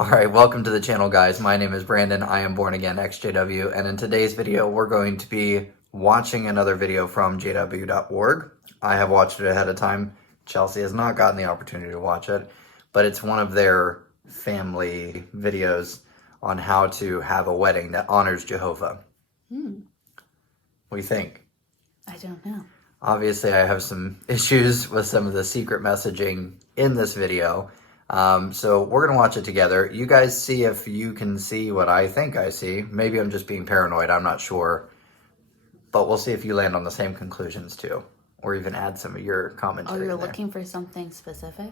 Alright, welcome to the channel, guys. My name is Brandon. I am Born Again XJW, and in today's video, we're going to be watching another video from jw.org. I have watched it ahead of time. Chelsea has not gotten the opportunity to watch it, but it's one of their family videos on how to have a wedding that honors Jehovah. What do you think? I don't know. Obviously, I have some issues with some of the secret messaging in this video. So we're going to watch it together. You guys see if you can see what I think I see. Maybe I'm just being paranoid. I'm not sure. But we'll see if you land on the same conclusions too. Or even add some of your commentary. Oh, you're looking for something specific?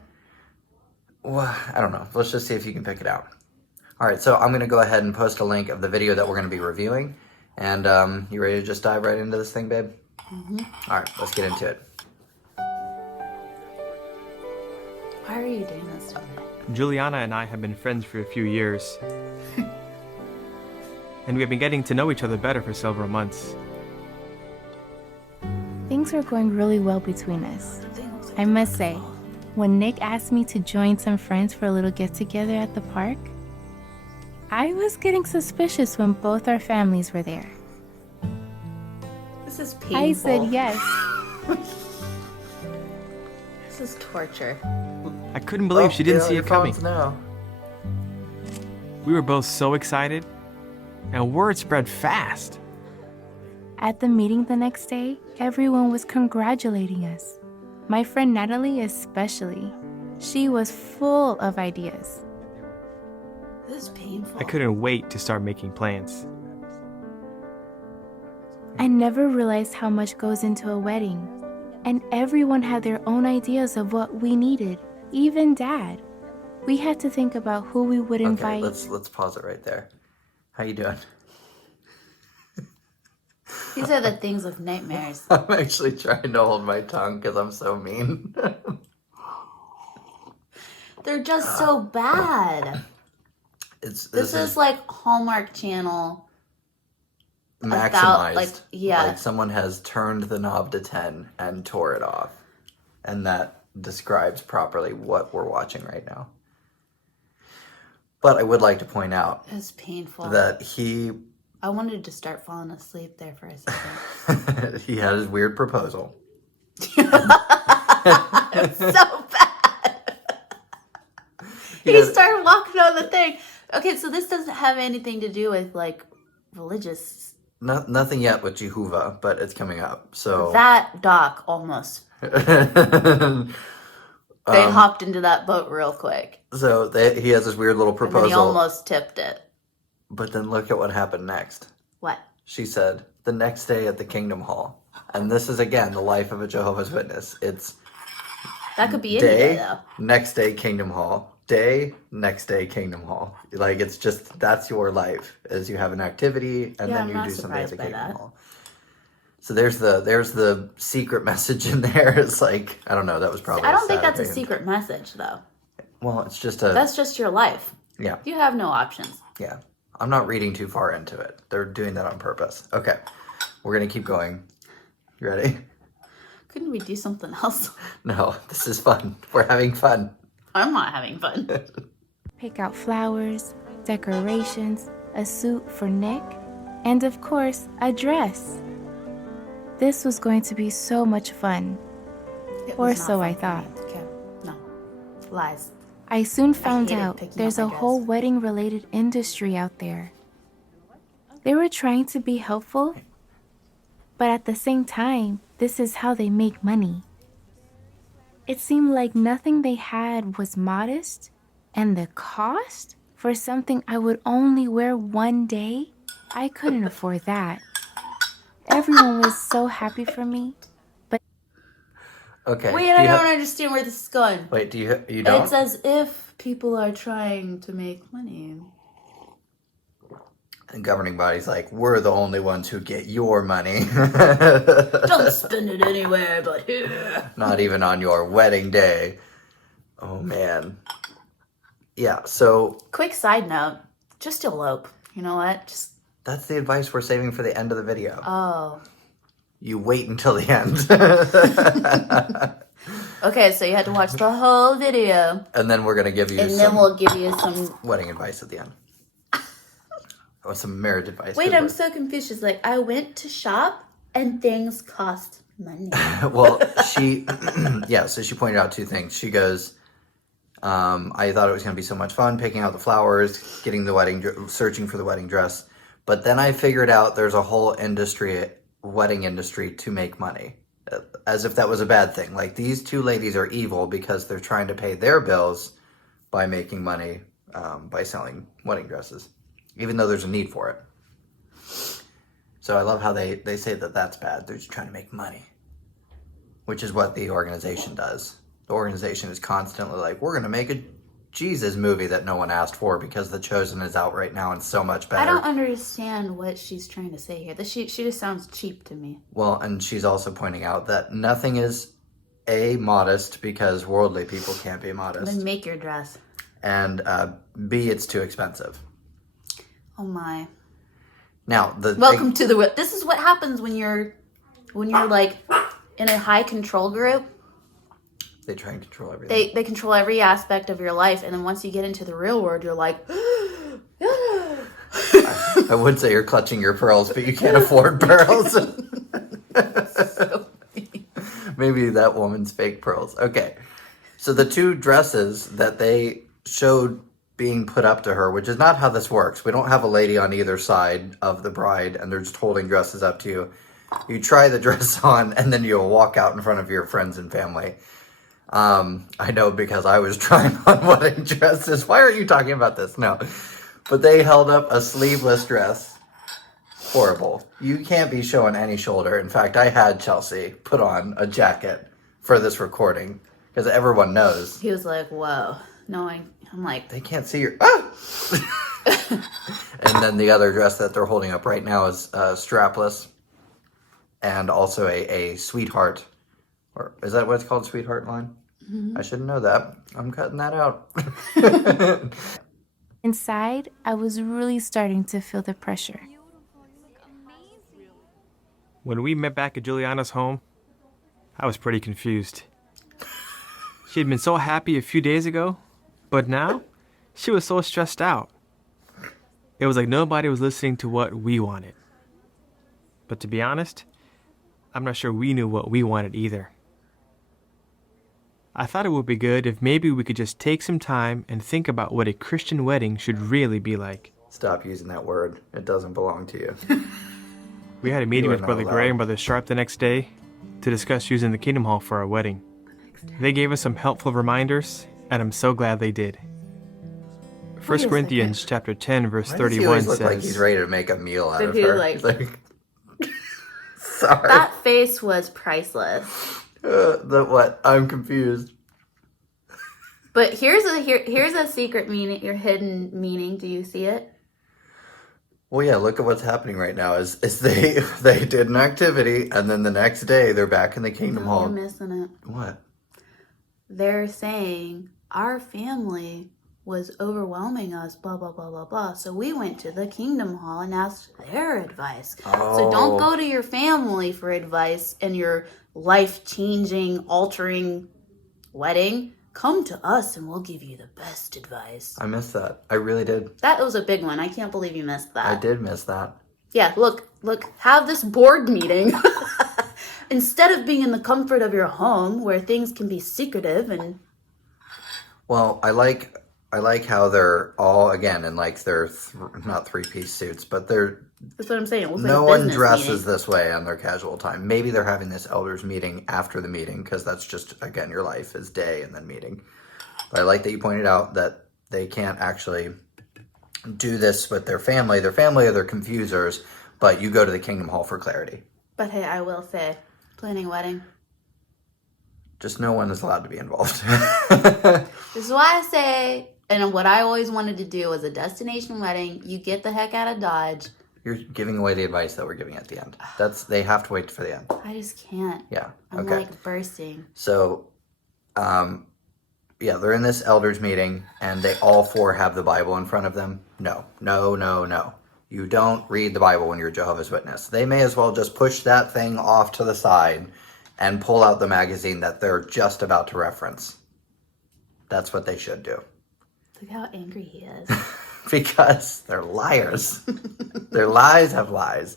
Well, I don't know. Let's just see if you can pick it out. All right, so I'm going to go ahead and post a link of the video that we're going to be reviewing. And you ready to just dive right into this thing, babe? Mm-hmm. All right, let's get into it. Why are you doing this to me? Juliana and I have been friends for a few years. And we have been getting to know each other better for several months. Things were going really well between us. I must say, when Nick asked me to join some friends for a little get-together at the park, I was getting suspicious when both our families were there. This is painful. I said yes. This is torture. I couldn't believe she didn't see it coming. Now. We were both so excited, and word spread fast. At the meeting the next day, everyone was congratulating us. My friend Natalie especially. She was full of ideas. This is painful. I couldn't wait to start making plans. I never realized how much goes into a wedding. And everyone had their own ideas of what we needed, even Dad. We had to think about who we would invite. Okay, let's pause it right there. How you doing? These are the things of nightmares. I'm actually trying to hold my tongue because I'm so mean. They're just so bad. This is like Hallmark Channel. maximized. Like someone has turned the knob to 10 and tore it off. And that describes properly what we're watching right now. But I would like to point out It's painful. that I wanted to start falling asleep there for a second. he had his weird proposal. It's so bad. He started walking on the thing. Okay, so this doesn't have anything to do with like religious. Nothing yet with Jehovah, but it's coming up. So That doc almost. They hopped into that boat real quick. So he has this weird little And proposal. then he almost tipped it. But then look at what happened next. What? She said, the next day at the Kingdom Hall. And this is, again, the life of a Jehovah's Witness. It's That could be any day, though. next day, Kingdom Hall. Day, next day, Kingdom Hall. Like, it's just, that's your life, is you have an activity, and then I'm you not do something at the surprised by Kingdom that. Hall. So there's the secret message in there. It's like, I don't know, that was probably I don't think that's a Saturday. secret message, though. Well, it's just That's just your life. yeah. You have no options. Yeah. I'm not reading too far into it. They're doing that on purpose. Okay. We're going to keep going. You ready? Couldn't we do something else? No, this is fun. We're having fun. I'm not having fun. Pick out flowers, decorations, a suit for Nick, and of course, a dress. This was going to be so much fun. It Or was not so I fun for thought. me. Okay. No. Lies. I soon found hated out picking there's out a my whole dress. wedding-related industry out there. They were trying to be helpful, but at the same time, this is how they make money. It seemed like nothing they had was modest, and the cost for something I would only wear one day, I couldn't afford that. Everyone was so happy for me. Okay. Wait, I don't understand where this is going. Wait, you don't? It's as if people are trying to make money. The governing body's like, we're the only ones who get your money. Don't spend it anywhere but here. Not even on your wedding day. Oh, man. Yeah, so Quick side note. Just elope. You know what? Just, that's the advice we're saving for the end of the video. oh. You wait until the end. Okay, so you had to watch the whole video. And then we're going to give you And some then we'll give you some... wedding advice at the end. Or some marriage advice. Wait, I'm so confused. She's like, I went to shop and things cost money. Well, she, yeah, so she pointed out two things. She goes, I thought it was going to be so much fun picking out the flowers, getting the searching for the wedding dress. But then I figured out there's a whole wedding industry to make money. As if that was a bad thing. Like, these two ladies are evil because they're trying to pay their bills by making money by selling wedding dresses, even though there's a need for it. So I love how they say that that's bad. They're just trying to make money, which is what the organization does. The organization is constantly like, we're going to make a Jesus movie that no one asked for because The Chosen is out right now and so much better. I don't understand what she's trying to say here. She just sounds cheap to me. Well, and she's also pointing out that nothing is A, modest, because worldly people can't be modest. Then make your dress. And B, it's too expensive. Oh my. Now, welcome to the... This is what happens when you're like in a high control group. They try and control everything. They control every aspect of your life, and then once you get into the real world, you're like... I would say you're clutching your pearls, but you can't afford pearls. So Maybe that woman's fake pearls. Okay. So the two dresses that they showed being put up to her, which is not how this works. We don't have a lady on either side of the bride, and they're just holding dresses up to you. You try the dress on, and then you'll walk out in front of your friends and family. I know because I was trying on wedding dresses. Why are you talking about this? No. But they held up a sleeveless dress. Horrible. You can't be showing any shoulder. In fact, I had Chelsea put on a jacket for this recording because everyone knows. he was like, whoa. Knowing, I'm like... They can't see your... Ah! And then the other dress that they're holding up right now is strapless. And also a sweetheart. Or is that what it's called, sweetheart line? Mm-hmm. I should know that. I'm cutting that out. Inside, I was really starting to feel the pressure. When we met back at Juliana's home, I was pretty confused. She had been so happy a few days ago, but now she was so stressed out. It was like nobody was listening to what we wanted. But to be honest, I'm not sure we knew what we wanted either. I thought it would be good if maybe we could just take some time and think about what a Christian wedding should really be like. Stop using that word. It doesn't belong to you. We had a meeting with Brother Gray and Brother Sharp the next day to discuss using the Kingdom Hall for our wedding. They gave us some helpful reminders, and I'm so glad they did. 1 Corinthians chapter 10, verse 31 look says... like he's ready to make a meal out of he her. like- Sorry. That face was priceless. What? I'm confused. But here's a secret meaning, your hidden meaning. Do you see it? Well, yeah, look at what's happening right now. Is they did an activity, and then the next day they're back in the Kingdom Hall. You're missing it. What? They're saying our family was overwhelming us, blah, blah, blah, blah, blah. So we went to the Kingdom Hall and asked their advice. So don't go to your family for advice in your life-changing, altering wedding. Come to us and we'll give you the best advice. I missed that. I really did. That was a big one. I can't believe you missed that. I did miss that. Yeah, look, have this board meeting. Instead of being in the comfort of your home where things can be secretive and... Well, I like how they're all, again, in like their, not three-piece suits, but they're... That's what I'm saying. It looks no like a one business dresses meeting. this way on their casual time. Maybe they're having this elders meeting after the meeting because that's just, again, your life is day and then meeting. But I like that you pointed out that they can't actually do this with their family. Their family are their confusers, but you go to the Kingdom Hall for clarity. But hey, I will say, planning a wedding. Just no one is allowed to be involved. This is why I say, and what I always wanted to do was a destination wedding. You get the heck out of Dodge. You're giving away the advice that we're giving at the end. They have to wait for the end. I just can't. Yeah. I'm Okay. like bursting. So, yeah, they're in this elders meeting, and they all four have the Bible in front of them. No. You don't read the Bible when you're a Jehovah's Witness. They may as well just push that thing off to the side and pull out the magazine that they're just about to reference. That's what they should do. Look how angry he is. Because they're liars. Their lies have lies.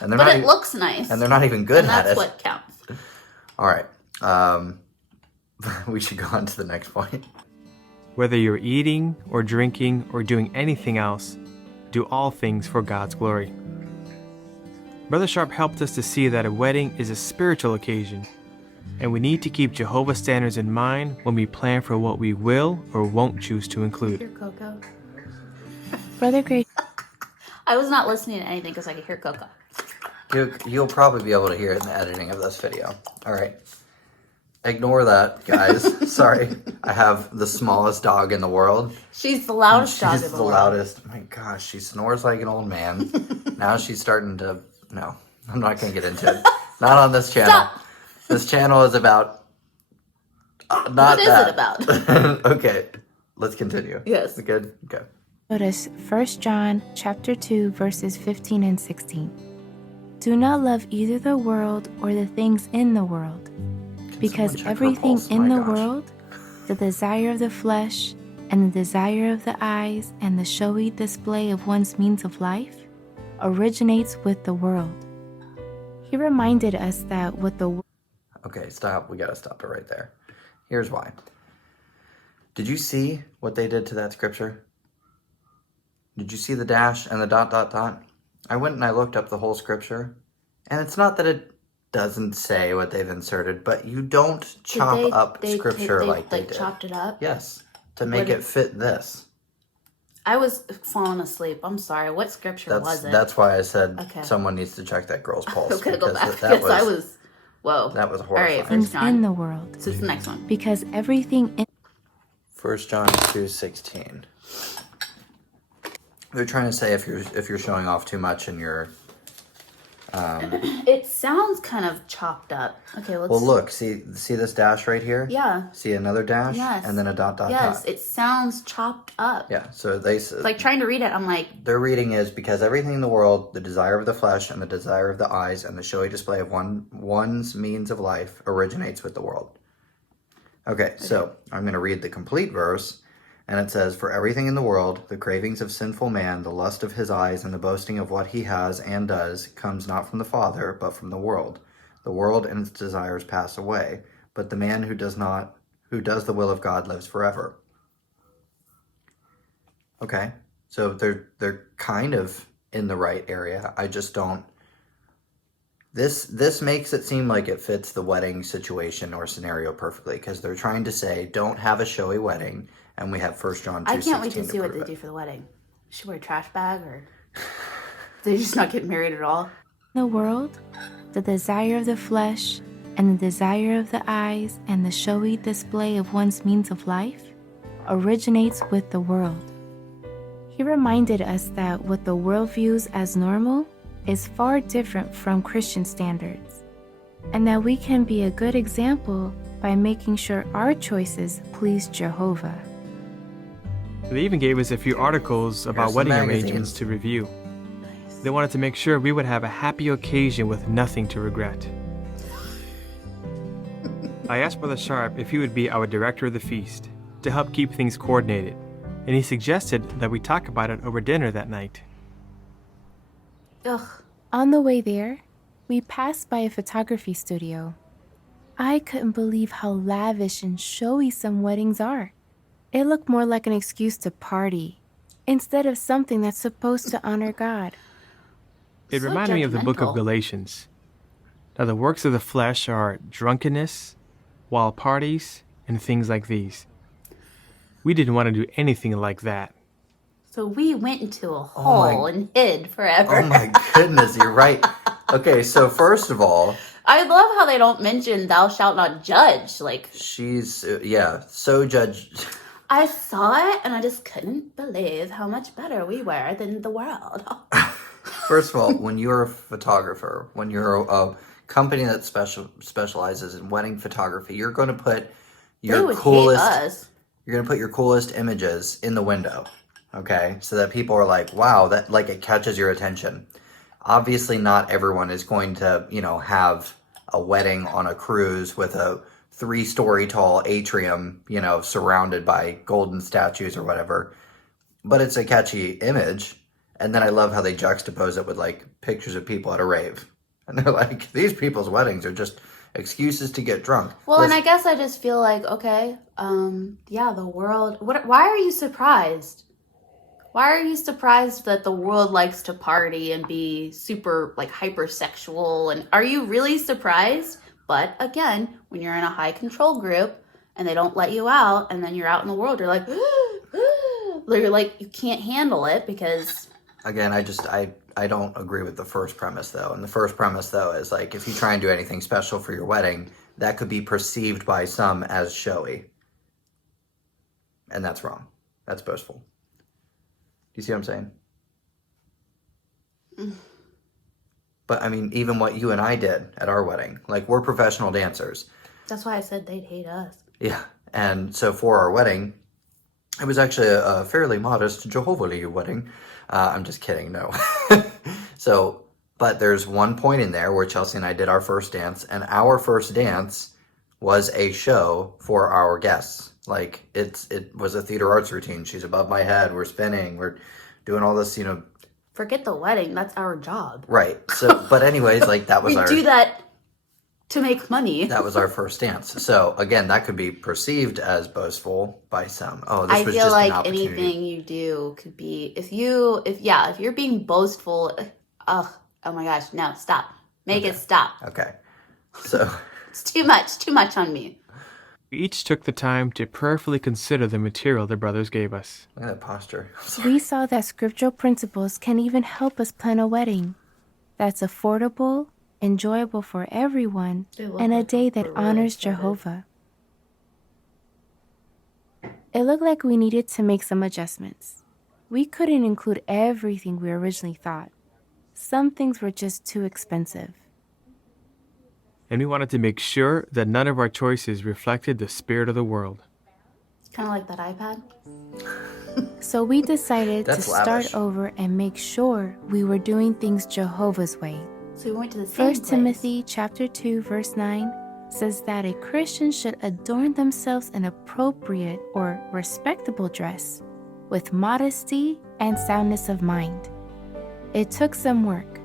And they're But not it looks nice. and they're not even good and at that's it. what counts. All right. We should go on to the next point. Whether you're eating or drinking or doing anything else, do all things for God's glory. Brother Sharp helped us to see that a wedding is a spiritual occasion, and we need to keep Jehovah's standards in mind when we plan for what we will or won't choose to include. Hear Coco? Brother Grace. I was not listening to anything because I could hear Coco. You'll probably be able to hear it in the editing of this video. All right. Ignore that, guys. Sorry. I have the smallest dog in the world. She's the loudest dog in She's the the world. loudest. My gosh, she snores like an old man. Now she's starting to... No, I'm not going to get into it. Not on this channel. Stop. This channel is about... not What is that. it about? Okay, let's continue. Yes. Good? Okay. Notice 1 John chapter 2 verses 15 and 16. Do not love either the world or the things in the world, because someone check her everything pulse? in My the gosh. world, the desire of the flesh and the desire of the eyes and the showy display of one's means of life, originates with the world. He reminded us that what the Okay, stop. We got to stop it right there. Here's why. Did you see what they did to that scripture? Did you see the dash and the ... I went and I looked up the whole scripture, and it's not that it doesn't say what they've inserted, but you don't chop up scripture like they did. chopped it up? Yes, to make it fit this. I was falling asleep. I'm sorry. What scripture was it? That's why I said Okay. someone needs to check that girl's pulse. I'm gonna go back that because I was... Whoa. That was All right, horrifying. First things in John. the world, So it's the next one. because everything in 1 John 2:16. They're trying to say if you're showing off too much and you're It sounds kind of chopped up. Okay, let's... well, look, see this dash right here? Yeah. See another dash? Yes. And then a ... Yes, it sounds chopped up. Yeah, so they Like trying to read it, I'm like, their reading is because everything in the world, the desire of the flesh and the desire of the eyes and the showy display of one's means of life originates with the world. Okay, so I'm going to read the complete verse, and it says, "For everything in the world, the cravings of sinful man, the lust of his eyes, and the boasting of what he has and does, comes not from the Father, but from the world. The world and its desires pass away, but the man who does the will of God lives forever." Okay, so they're kind of in the right area. I just don't. This makes it seem like it fits the wedding situation or scenario perfectly, because they're trying to say don't have a showy wedding, and we have 1 John 2:16 I can't wait to see what they prove do it. for the wedding. Should wear a trash bag or... They just not get married at all? the world, the desire of the flesh and the desire of the eyes and the showy display of one's means of life, originates with the world. He reminded us that what the world views as normal is far different from Christian standards, and that we can be a good example by making sure our choices please Jehovah. They even gave us a few articles about Here's wedding some magazines. arrangements to review. They wanted to make sure we would have a happy occasion with nothing to regret. I asked Brother Sharp if he would be our director of the feast to help keep things coordinated, and he suggested that we talk about it over dinner that night. Ugh. On the way there, we passed by a photography studio. I couldn't believe how lavish and showy some weddings are. It looked more like an excuse to party, instead of something that's supposed to honor God. It So reminded me of the book of judgmental. Galatians. Now the works of the flesh are drunkenness, wild parties, and things like these. We didn't want to do anything like that. So we went into a my- hole and hid forever. Oh my goodness, you're right. Okay, so first of all, I love how they don't mention "thou shalt not judge." Like, she's so judged. I saw it and I just couldn't believe how much better we were than the world. First of all, when you're a photographer, when you're a company that specializes in wedding photography, you're going to put They your would coolest hate us. you're going to put your coolest images in the window. Okay? So that people are like, "Wow, that like it catches your attention." Obviously not everyone is going to, have a wedding on a cruise with a 3-story tall atrium, you know, surrounded by golden statues or whatever. But it's a catchy image. And then I love how they juxtapose it with like pictures of people at a rave. And they're like, these people's weddings are just excuses to get drunk. Well, and I guess I just feel like, okay, yeah, the world, why are you surprised? Why are you surprised that the world likes to party and be super, like, hypersexual? And are you really surprised? But again, when you're in a high control group and they don't let you out, and then you're out in the world, you're like, you're like, you can't handle it because... Again, I don't agree with the first premise, though. And the first premise, though, is like, if you try and do anything special for your wedding, that could be perceived by some as showy. And that's wrong. That's boastful. You see what I'm saying? But I mean, even what you and I did at our wedding, like, we're professional dancers. That's why I said they'd hate us. Yeah. And so for our wedding, it was actually a fairly modest Jehovah wedding. I'm just kidding, no. So, but there's one point in there where Chelsea and I did our first dance, and our first dance was a show for our guests. Like, it was a theater arts routine. She's above my head, we're spinning, we're doing all this, you know. Forget the wedding, that's our job. Right. So, but anyways, like, that was we do that to make money. That was our first dance. So again, that could be perceived as boastful by some. Oh, this was I feel just like an opportunity. anything you do could be, if you're being boastful, oh my gosh, no, stop. Make it stop. Okay. So It's too much on me. We each took the time to prayerfully consider the material the brothers gave us. look at that posture. We saw that scriptural principles can even help us plan a wedding that's affordable, enjoyable for everyone, and a day that honors Jehovah. It looked like we needed to make some adjustments. We couldn't include everything we originally thought. Some things were just too expensive. And we wanted to make sure that none of our choices reflected the spirit of the world. Kind of like that iPad. So we decided to That's lavish. start over and make sure we were doing things Jehovah's way. So we went to the same 1 place. Timothy chapter 2 verse 9 says that a Christian should adorn themselves in appropriate or respectable dress with modesty and soundness of mind. It took some work,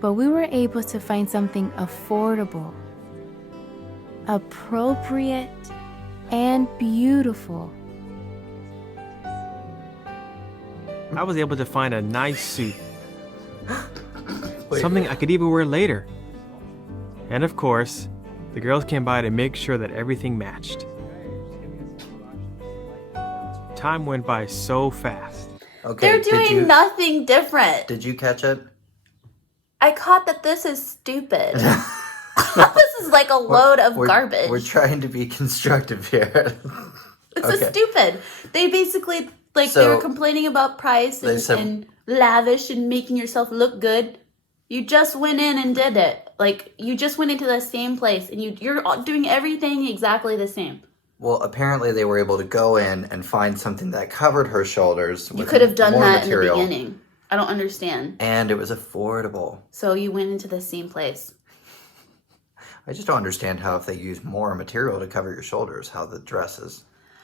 but we were able to find something affordable, appropriate, and beautiful. I was able to find a nice suit, Wait. something I could even wear later. And of course, the girls came by to make sure that everything matched. Time went by so fast. Okay. They're doing nothing different. Did you catch it? I caught that this is stupid. This is like a load of garbage. We're trying to be constructive here. This Okay. is stupid. They basically, they So, were complaining about price they said- and lavish and making yourself look good. You just went in and did it. Like, you just went into the same place and you're doing everything exactly the same. Well, apparently they were able to go in and find something that covered her shoulders. You with could have done more that material, in the beginning. I don't understand. and it was affordable. So you went into the same place. I just don't understand how if they use more material to cover your shoulders, how the dress is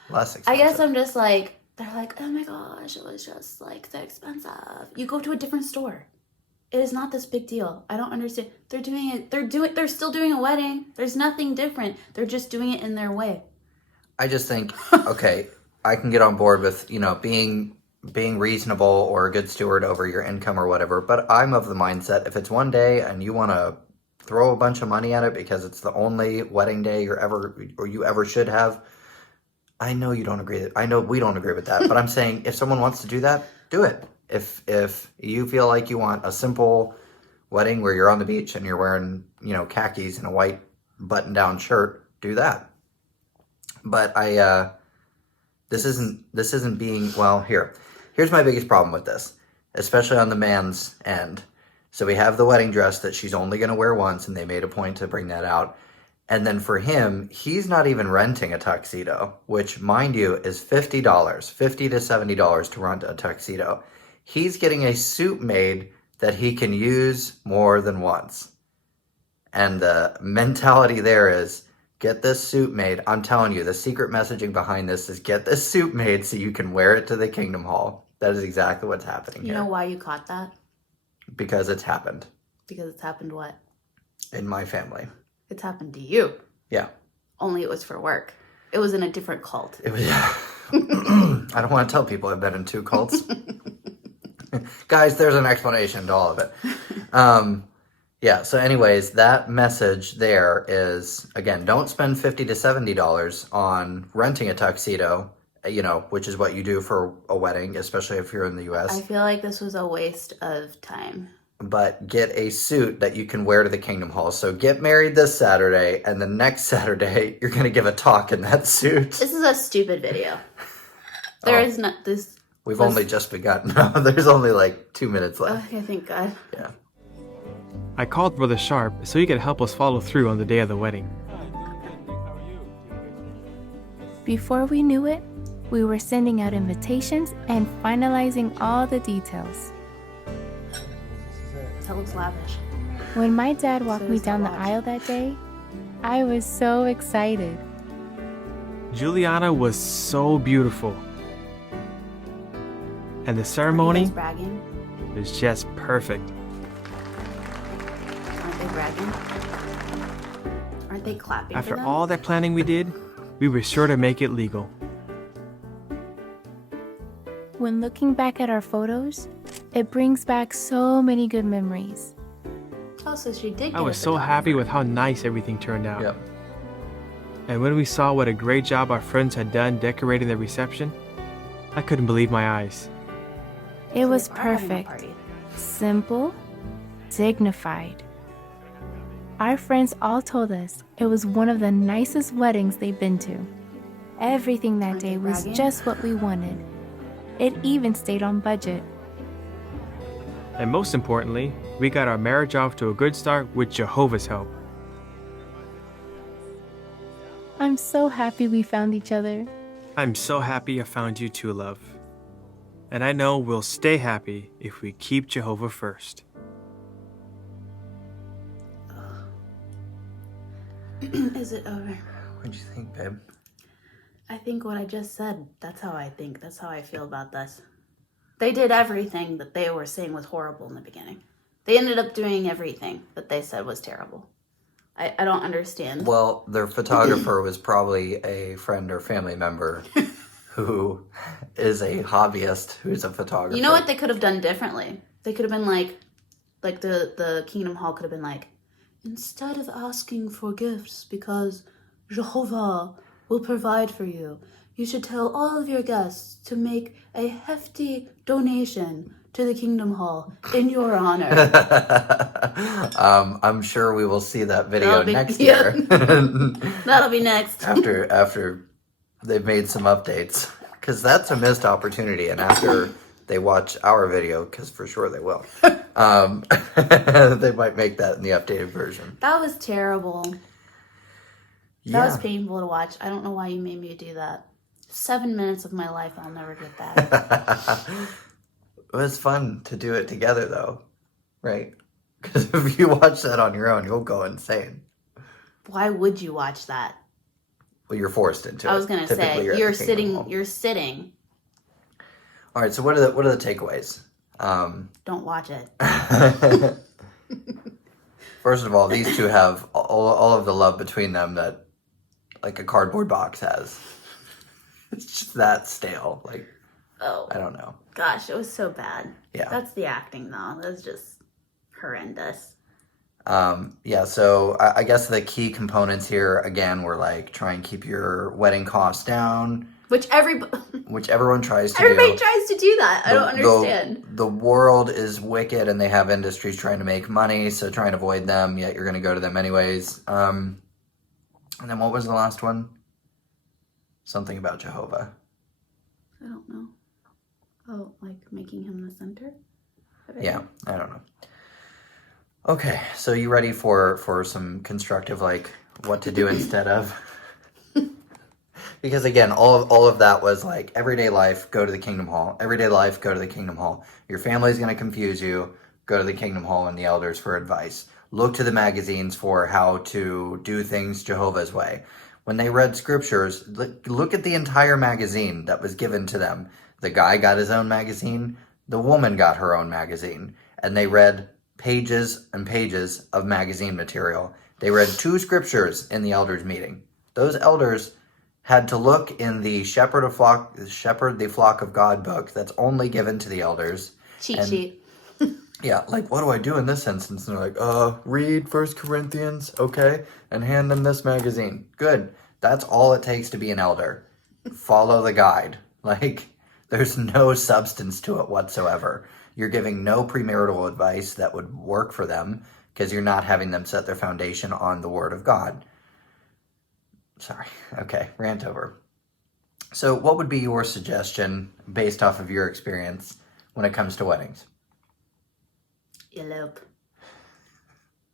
less I expensive. guess I'm just like, they're like, oh my gosh, it was just like so expensive. You go to a different store. It is not this big deal. I don't understand. They're doing it. They're still doing a wedding. There's nothing different. They're just doing it in their way. I just think, okay, I can get on board with, you know, being reasonable or a good steward over your income or whatever, but I'm of the mindset, if it's one day and you want to throw a bunch of money at it because it's the only wedding day you ever should have, I know you don't agree. I know we don't agree with that, but I'm saying if someone wants to do that, do it. If you feel like you want a simple wedding where you're on the beach and you're wearing, you know, khakis and a white button-down shirt, do that. But this isn't being, well, here's my biggest problem with this, especially on the man's end. So we have the wedding dress that she's only going to wear once, and they made a point to bring that out. And then for him, he's not even renting a tuxedo, which, mind you, is $50, $50 to $70 to rent a tuxedo. He's getting a suit made that he can use more than once. And the mentality there is, get this suit made. I'm telling you, the secret messaging behind this is get this suit made so you can wear it to the Kingdom Hall. That is exactly what's happening You here. know why you caught that? Because it's happened Because it's happened what? in my family. It's happened to you. Yeah. Only it was for work. It was in a different cult. It was. I don't want to tell people I've been in 2 cults. Guys, there's an explanation to all of it. Yeah, so anyways, that message there is, again, don't spend $50 to $70 on renting a tuxedo, which is what you do for a wedding, especially if you're in the U.S. I feel like this was a waste of time. But get a suit that you can wear to the Kingdom Hall. So get married this Saturday, and the next Saturday, you're going to give a talk in that suit. This is a stupid video. There is not this. We've only just begun. No, there's only like 2 minutes left. Okay, thank God. Yeah. I called Brother Sharp so he could help us follow through on the day of the wedding. Before we knew it, we were sending out invitations and finalizing all the details. That looks lavish. When my dad walked So me is that down the watch. aisle that day, I was so excited. Juliana was so beautiful. And the Are you ceremony guys bragging? was just perfect. Aren't they bragging? Aren't they clapping After for them? all that planning we did, we were sure to make it legal. When looking back at our photos, it brings back so many good memories. Oh, so she did. I was so happy with how nice everything turned out. Yep. And when we saw what a great job our friends had done decorating the reception, I couldn't believe my eyes. It was perfect, simple, dignified. Our friends all told us it was one of the nicest weddings they've been to. Everything that Aren't they day was bragging? just what we wanted. It even stayed on budget. And most importantly, we got our marriage off to a good start with Jehovah's help. I'm so happy we found each other. I'm so happy I found you too, love. And I know we'll stay happy if we keep Jehovah first. Is it over? What'd you think, babe? I think what I just said, that's how I think. That's how I feel about this. They did everything that they were saying was horrible in the beginning. They ended up doing everything that they said was terrible. I don't understand. Well, their photographer was probably a friend or family member who is a hobbyist who's a photographer. You know what they could have done differently? They could have been like the Kingdom Hall could have been like, instead of asking for gifts because Jehovah will provide for you, you should tell all of your guests to make a hefty donation to the Kingdom Hall in your honor. I'm sure we will see that video That'll be- next yeah. year That'll be next. after they've made some updates, because that's a missed opportunity. And after they watch our video, because for sure they will, they might make that in the updated version. That was terrible. That Yeah. was painful to watch. I don't know why you made me do that. 7 minutes of my life, I'll never get back. It was fun to do it together, though, right? Because if you watch that on your own, you'll go insane. Why would you watch that? Well, you're forced into it. I was gonna Typically, say at you're the Kingdom Hall. sitting. All right. So what are the takeaways? Don't watch it. First of all, these two have all of the love between them that like a cardboard box has. It's just that stale. Like, Oh I don't know. gosh, it was so bad. Yeah. That's the acting though. That's just horrendous. Yeah, so I guess the key components here, again, were like try and keep your wedding costs down, Which which everyone tries to everybody do. tries to do that. I don't understand. The world is wicked and they have industries trying to make money, so try and avoid them, yet you're going to go to them anyways. And then what was the last one? Something about Jehovah. I don't know. Oh, like making him the center? Yeah, I don't know. Okay, so you ready for some constructive, like, what to do instead of? Because again, all of that was like everyday life, go to the Kingdom Hall. Everyday life, go to the Kingdom Hall. Your family's going to confuse you, go to the Kingdom Hall and the elders for advice. look to the magazines for how to do things Jehovah's way. When they read scriptures, look at the entire magazine that was given to them. The guy got his own magazine, the woman got her own magazine, and they read pages and pages of magazine material. They read 2 scriptures in the elders' meeting. Those elders had to look in the Shepherd the Flock of God book that's only given to the elders. Cheat sheet. Yeah, like, what do I do in this instance? And they're like, read 1 Corinthians, okay, and hand them this magazine. Good. That's all it takes to be an elder. Follow the guide. Like, there's no substance to it whatsoever. You're giving no premarital advice that would work for them because you're not having them set their foundation on the Word of God. Sorry. Okay, rant over. So what would be your suggestion based off of your experience when it comes to weddings? Elope.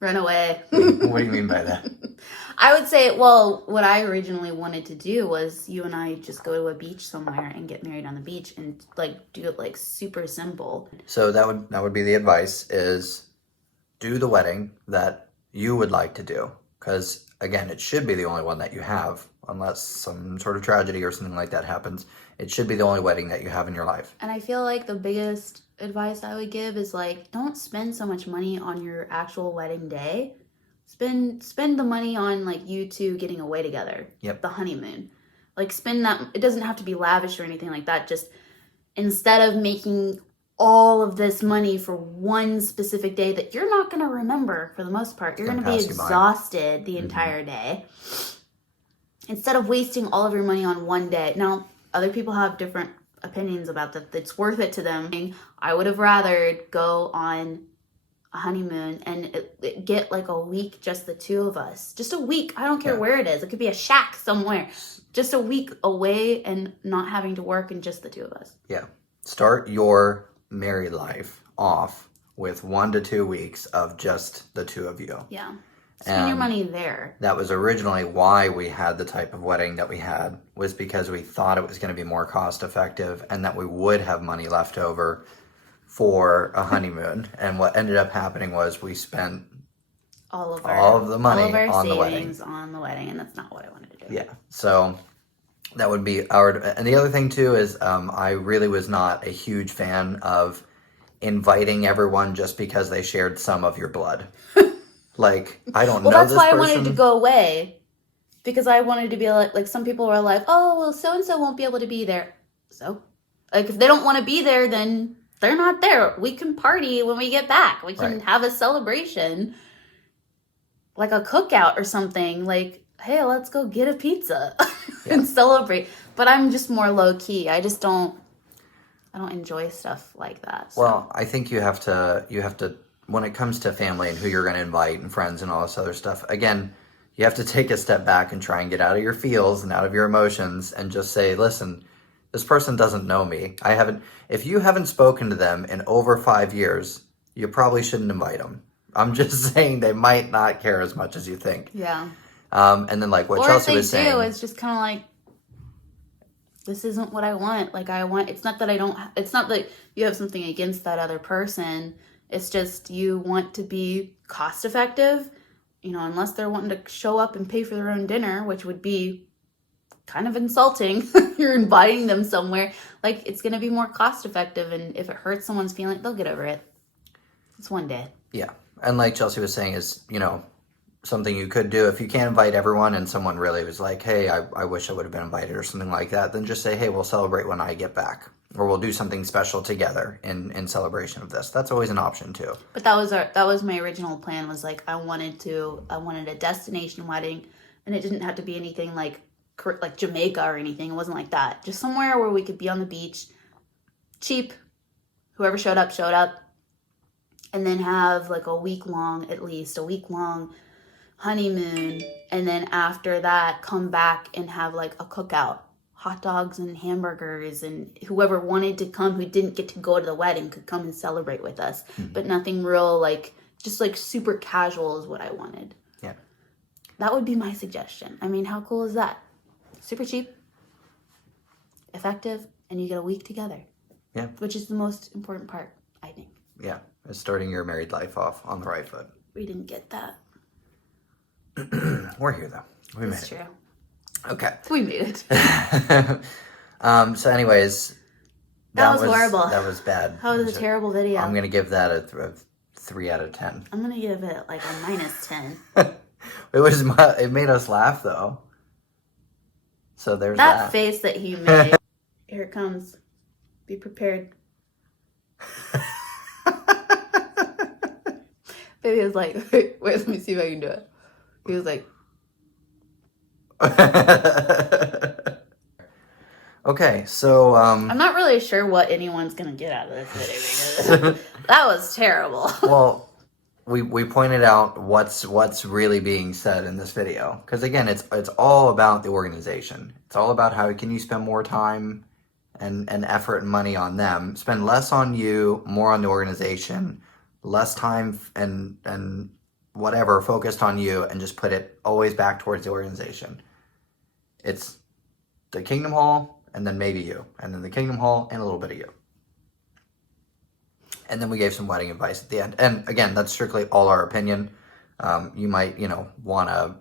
Run away. What do you mean by that? I would say, well, what I originally wanted to do was you and I just go to a beach somewhere and get married on the beach and like do it like super simple. So that would be the advice is do the wedding that you would like to do. Because again, it should be the only one that you have unless some sort of tragedy or something like that happens. It should be the only wedding that you have in your life. And I feel like the biggest advice I would give is like, don't spend so much money on your actual wedding day. Spend the money on like you two getting away together. Yep. The honeymoon. Like spend that. It doesn't have to be lavish or anything like that. Just instead of making all of this money for one specific day that you're not going to remember for the most part, you're going to be exhausted the entire day. Instead of wasting all of your money on one day. Now, other people have different opinions about that. It's worth it to them. I would have rather go on a honeymoon and get like a week, just the two of us. Just a week. I don't care where it is. It could be a shack somewhere. Just a week away and not having to work and just the two of us. Yeah. Start your married life off with 1 to 2 weeks of just the two of you. Yeah. Spend your money there. That was originally why we had the type of wedding that we had, was because we thought it was going to be more cost effective and that we would have money left over for a honeymoon. And what ended up happening was we spent all of the money on the wedding. On the wedding, and that's not what I wanted to do. Yeah. So that would be our, and the other thing too is I really was not a huge fan of inviting everyone just because they shared some of your blood. Like, I don't know this person. Well, that's why I wanted to go away. Because I wanted to be like some people were like, oh, well, so-and-so won't be able to be there. So, like, if they don't want to be there, then they're not there. We can party when we get back. We can have a celebration. Like a cookout or something. Like, hey, let's go get a pizza and celebrate. But I'm just more low-key. I don't enjoy stuff like that. So. Well, I think you have to, when it comes to family and who you're going to invite and friends and all this other stuff, again, you have to take a step back and try and get out of your feels and out of your emotions and just say, listen, this person doesn't know me. If you haven't spoken to them in over 5 years, you probably shouldn't invite them. I'm just saying they might not care as much as you think. Yeah. And then like what Chelsea was saying. Or if they do, it's just kind of like, this isn't what I want. Like it's not that you have something against that other person. It's just you want to be cost effective, unless they're wanting to show up and pay for their own dinner, which would be kind of insulting. You're inviting them somewhere. Like, it's going to be more cost effective, and if it hurts someone's feeling, they'll get over it. It's one day. Yeah. And like Chelsea was saying is, something you could do if you can't invite everyone and someone really was like, hey, I wish I would have been invited or something like that, then just say, hey, we'll celebrate when I get back. Or we'll do something special together in celebration of this. That's always an option too. But that was my original plan, was like I wanted a destination wedding, and it didn't have to be anything like Jamaica or anything. It wasn't like that. Just somewhere where we could be on the beach, cheap. Whoever showed up, and then have like a week long honeymoon, and then after that come back and have like a cookout. Hot dogs and hamburgers, and whoever wanted to come who didn't get to go to the wedding could come and celebrate with us. Mm-hmm. But nothing real, just super casual is what I wanted. Yeah. That would be my suggestion. I mean, how cool is that? Super cheap, effective, and you get a week together. Yeah. Which is the most important part, I think. Yeah. It's starting your married life off on the right foot. we didn't get that. We're here, though. We made It's it. true. Okay. We made it. So anyways. That was horrible. That was bad. That was a terrible video. I'm going to give that a 3 out of 10. I'm going to give it like a -10. It made us laugh, though. So there's That that. face that he made. Here it comes. Be prepared. Baby was like, wait, let me see if I can do it. He was like, okay, so I'm not really sure what anyone's gonna get out of this video because that was terrible. well, we pointed out what's really being said in this video, because again, it's all about the organization. It's all about how can you spend more time and effort and money on them, spend less on you, more on the organization, less time and whatever focused on you, and just put it always back towards the organization. It's the Kingdom Hall, and then maybe you, and then the Kingdom Hall, and a little bit of you. And then we gave some wedding advice at the end. And again, that's strictly all our opinion. You might, want to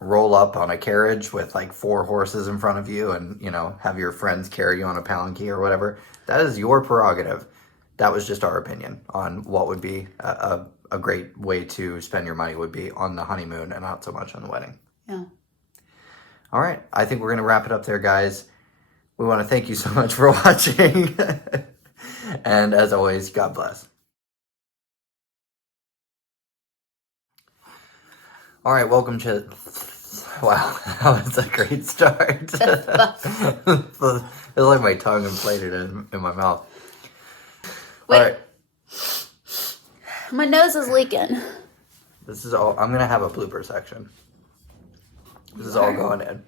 roll up on a carriage with like 4 horses in front of you and, have your friends carry you on a palanquin or whatever. That is your prerogative. That was just our opinion on what would be a great way to spend your money would be on the honeymoon and not so much on the wedding. Yeah. All right. I think we're going to wrap it up there, guys. We want to thank you so much for watching. And as always, God bless. All right, welcome to... Wow, that was a great start. It's like my tongue inflated in my mouth. Wait. All right, My nose is leaking. this is all... I'm going to have a blooper section. This is all going in.